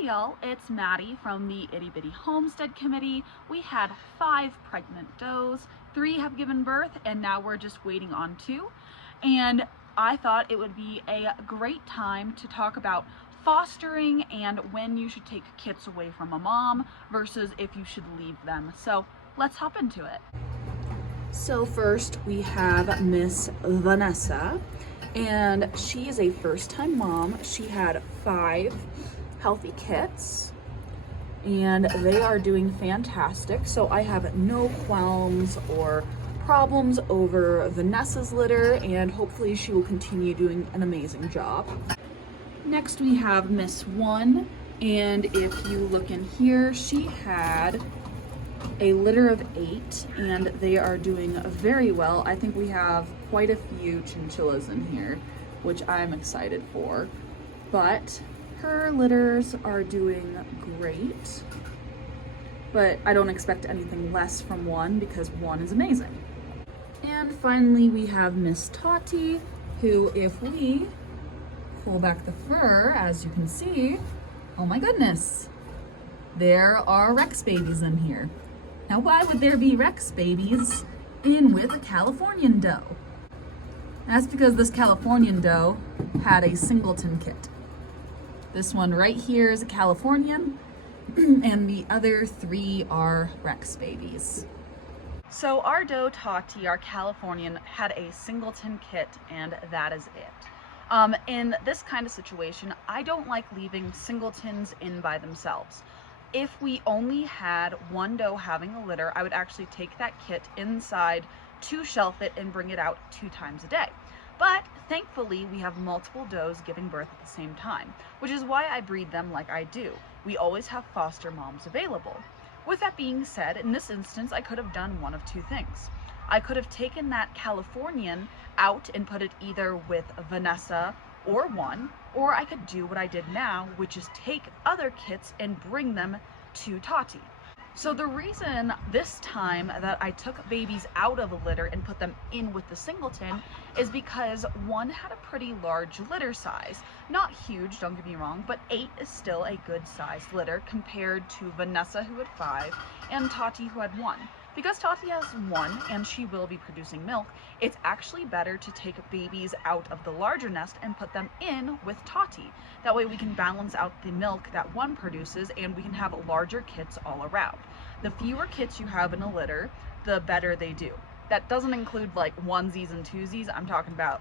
Hey y'all, it's Maddie from the Itty Bitty Homestead Committee. We had 5 pregnant does, 3 have given birth, and now we're just waiting on 2. And I thought it would be a great time to talk about fostering and when you should take kits away from a mom versus if you should leave them. So let's hop into it. So first we have Miss Vanessa, and she is a first-time mom. She had 5 healthy kits and they are doing fantastic. So I have no qualms or problems over Vanessa's litter, and hopefully she will continue doing an amazing job. Next we have Miss One, and if you look in here, she had a litter of 8 and they are doing very well. I think we have quite a few chinchillas in here, which I'm excited for, but her litters are doing great, but I don't expect anything less from One because One is amazing. And finally we have Miss Tati, who, if we pull back the fur, as you can see, oh my goodness, there are Rex babies in here. Now why would there be Rex babies in with a Californian doe? That's because this Californian doe had a singleton kit. This one right here is a Californian, and the other 3 are Rex babies. So our doe Tati, our Californian, had a singleton kit, and that is it. In this kind of situation, I don't like leaving singletons in by themselves. If we only had one doe having a litter, I would actually take that kit inside to shelf it and bring it out 2 times a day. But thankfully, we have multiple does giving birth at the same time, which is why I breed them like I do. We always have foster moms available. With that being said, in this instance, I could have done one of 2 things. I could have taken that Californian out and put it either with Vanessa or One, or I could do what I did now, which is take other kits and bring them to Tati. So the reason this time that I took babies out of a litter and put them in with the singleton is because One had a pretty large litter size. Not huge, don't get me wrong, but 8 is still a good sized litter compared to Vanessa, who had 5, and Tati, who had 1. Because Tati has 1 and she will be producing milk, it's actually better to take babies out of the larger nest and put them in with Tati. That way we can balance out the milk that One produces and we can have larger kits all around. The fewer kits you have in a litter, the better they do. That doesn't include like onesies and twosies. I'm talking about,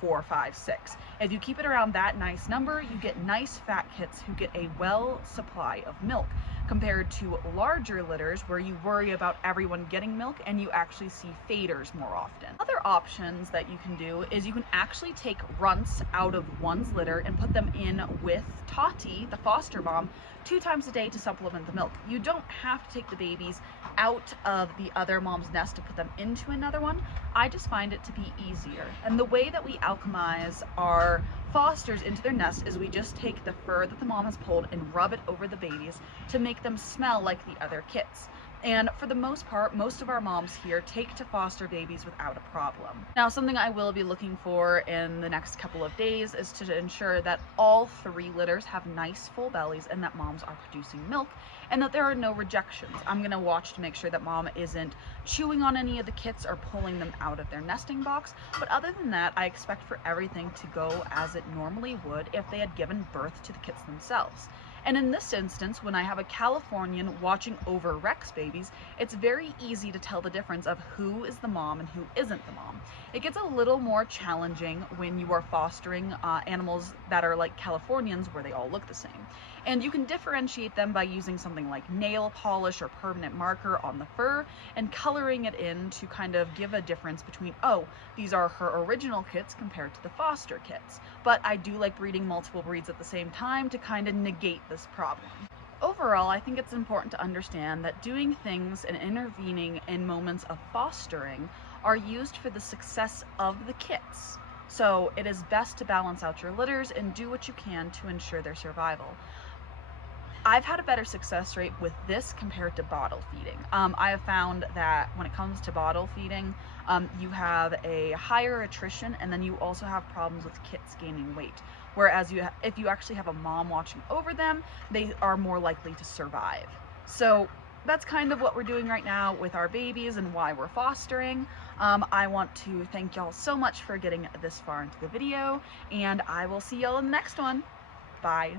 4, 5, 6. If you keep it around that nice number, you get nice fat kits who get a well supply of milk, compared to larger litters where you worry about everyone getting milk and you actually see faders more often. Other options that you can do is you can actually take runts out of One's litter and put them in with Tati, the foster mom, 2 times a day to supplement the milk. You don't have to take the babies out of the other mom's nest to put them into another one. I just find it to be easier. And the way that we alchemize our fosters into their nest is we just take the fur that the mom has pulled and rub it over the babies to make them smell like the other kits. And for the most part, most of our moms here take to foster babies without a problem. Now, something I will be looking for in the next couple of days is to ensure that all 3 litters have nice full bellies and that moms are producing milk and that there are no rejections. I'm gonna watch to make sure that mom isn't chewing on any of the kits or pulling them out of their nesting box. But other than that, I expect for everything to go as it normally would if they had given birth to the kits themselves. And in this instance, when I have a Californian watching over Rex babies, it's very easy to tell the difference of who is the mom and who isn't the mom. It gets a little more challenging when you are fostering animals that are like Californians, where they all look the same. And you can differentiate them by using something like nail polish or permanent marker on the fur and coloring it in to kind of give a difference between, oh, these are her original kits compared to the foster kits. But I do like breeding multiple breeds at the same time to kind of negate this problem. Overall, I think it's important to understand that doing things and intervening in moments of fostering are used for the success of the kits. So it is best to balance out your litters and do what you can to ensure their survival. I've had a better success rate with this compared to bottle feeding. I have found that when it comes to bottle feeding, you have a higher attrition, and then you also have problems with kits gaining weight. whereas if you actually have a mom watching over them, they are more likely to survive. So that's kind of what we're doing right now with our babies and why we're fostering. I want to thank y'all so much for getting this far into the video, and I will see y'all in the next one. Bye.